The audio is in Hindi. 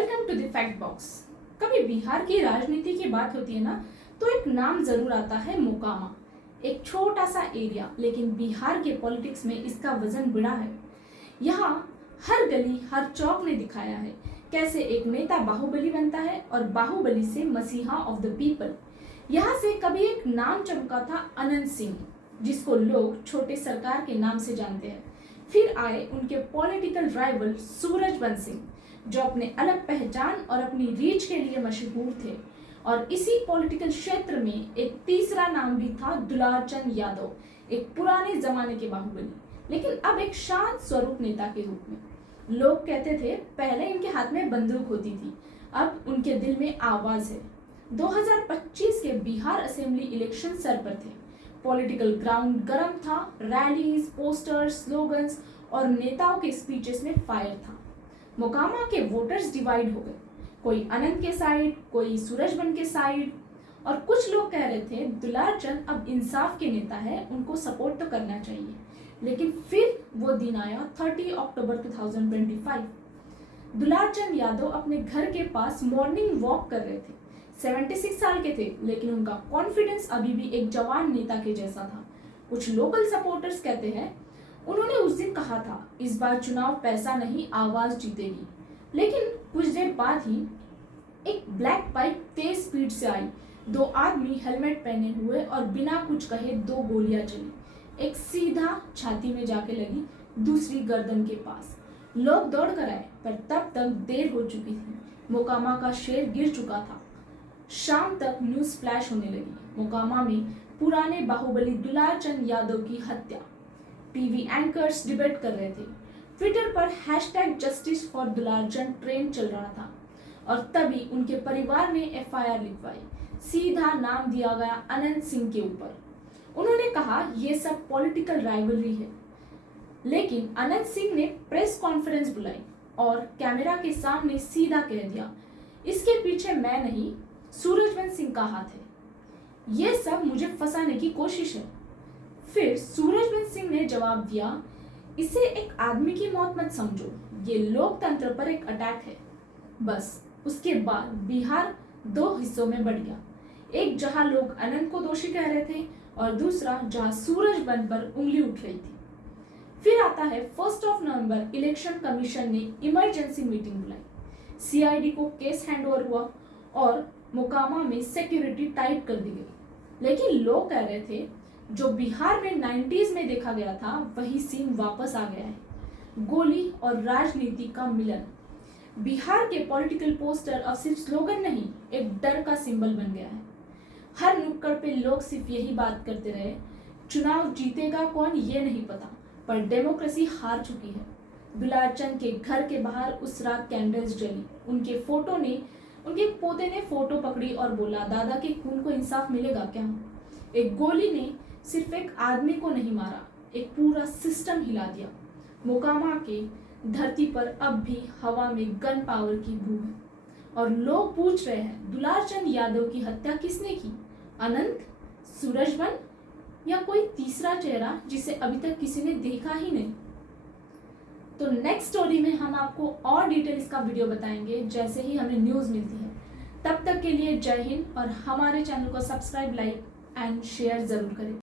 Welcome to the fact box. कभी बिहार की राजनीति की बात होती है ना, तो एक नाम जरूर आता है, मोकामा। एक छोटा सा एरिया, लेकिन बिहार के पॉलिटिक्स में इसका वजन बड़ा है। यहाँ हर गली, हर चौक ने दिखाया है कैसे एक नेता बाहुबली बनता है और बाहुबली से मसीहा ऑफ द पीपल। यहाँ से कभी एक नाम चमका था, अनंत सिंह, जिसको लोग छोटे सरकार के नाम से जानते हैं। फिर आए उनके पॉलिटिकल राइवल सूरजवंश सिंह, जो अपने अलग पहचान और अपनी रीच के लिए मशहूर थे। और इसी पॉलिटिकल क्षेत्र में एक तीसरा नाम भी था, दुलारचंद यादव, एक पुराने जमाने के बाहुबली, लेकिन अब एक शांत स्वरूप नेता के रूप में। लोग कहते थे पहले इनके हाथ में बंदूक होती थी, अब उनके दिल में आवाज है। 2025 के बिहार असेंबली इलेक्शन सर पर थे। पॉलिटिकल ग्राउंड गर्म था, रैलीज, पोस्टर्स, स्लोगन्स और नेताओं के स्पीचेस में फायर था। मोकामा के वोटर्स डिवाइड हो गए, कोई अनंत के साइड, कोई सूरजबन के साइड, और कुछ लोग कह रहे थे दुलारचंद अब इंसाफ के नेता है, उनको सपोर्ट तो करना चाहिए। लेकिन फिर वो दिन आया 30 अक्टूबर 2025। दुलारचंद यादव अपने घर के पास मॉर्निंग वॉक कर रहे थे। 76 साल के थे, लेकिन उनका कॉन्फिडेंस अभी भी एक जवान नेता के जैसा था। कुछ लोकल सपोर्टर्स कहते हैं उन्होंने उस दिन कहा था, इस बार चुनाव पैसा नहीं, आवाज जीतेगी। लेकिन कुछ देर बाद ही एक ब्लैक बाइक तेज स्पीड से आई। दो आदमी हेलमेट पहने हुए और बिना कुछ कहे दो गोलियां चली। एक सीधा छाती में जाके लगी, दूसरी गर्दन के पास। लोग दौड़ कर आए, पर तब तक देर हो चुकी थी। मोकामा का शेर गिर चुका था। शाम तक न्यूज फ्लैश होने लगी। मोकामा में पुराने बाहुबली दुलारचंद यादव की हत्या। टीवी एंकर्स डिबेट कर रहे थे। ट्विटर पर #जस्टिस फॉर दुलारचंद ट्रेंड चल रहा था। और तभी उनके परिवार ने FIR लिखवाई। सीधा नाम दिया गया अनंत सिंह के ऊपर। उन्होंने कहा ये सब पॉलिटिकल राइवलरी है। लेकिन अनंत सिंह ने प्रेस कॉन्फ्रेंस बुलाई और कैमरा के सामने सीधा कह दिया, इसके पीछे मैं नहीं, सूरजवंश सिंह का हाथ है। ये सब मुझे फंसाने की कोशिश है। फिर सूरजवंश सिंह ने जवाब दिया, इसे एक आदमी की मौत मत समझो, ये लोकतंत्र पर एक अटैक है। बस उसके बाद बिहार दो हिस्सों में बढ़ गया। एक जहां लोग अनंत को दोषी कह रहे थे और दूसरा जहां सूरजबन पर उंगली उठ रही थी। फिर आता है 1 नवंबर, इलेक्शन कमीशन ने इमरजेंसी मीटिंग बुलाई। CID को केस हैंडओवर हुआ और मोकामा में सिक्योरिटी टाइट कर दी गई। लेकिन लोग कह रहे थे जो बिहार में 90s में देखा गया था, वही सीन वापस आ गया है। गोली और राजनीति का मिलन। बिहार के पॉलिटिकल पोस्टर अब सिर्फ स्लोगन नहीं, एक डर का सिंबल बन गया है। हर नुक्कड़ पे लोग सिर्फ यही बात करते रहे, चुनाव जीतेगा कौन ये नहीं पता, पर डेमोक्रेसी हार चुकी है। दुलारचंद के घर के बाहर उस रात कैंडल्स जली। उनके पोते ने फोटो पकड़ी और बोला, दादा के खून को इंसाफ मिलेगा क्या? एक गोली ने सिर्फ एक आदमी को नहीं मारा, एक पूरा सिस्टम हिला दिया। मोकामा के धरती पर अब भी हवा में गन पावर की बू है। और लोग पूछ रहे हैं, दुलारचंद यादव की हत्या किसने की? अनंत, सूरजबन या कोई तीसरा चेहरा जिसे अभी तक किसी ने देखा ही नहीं? तो नेक्स्ट स्टोरी में हम आपको और डिटेल इसका वीडियो बताएंगे जैसे ही हमें न्यूज़ मिलती है। तब तक के लिए जय हिंद, और हमारे चैनल को सब्सक्राइब, लाइक एंड शेयर जरूर करें।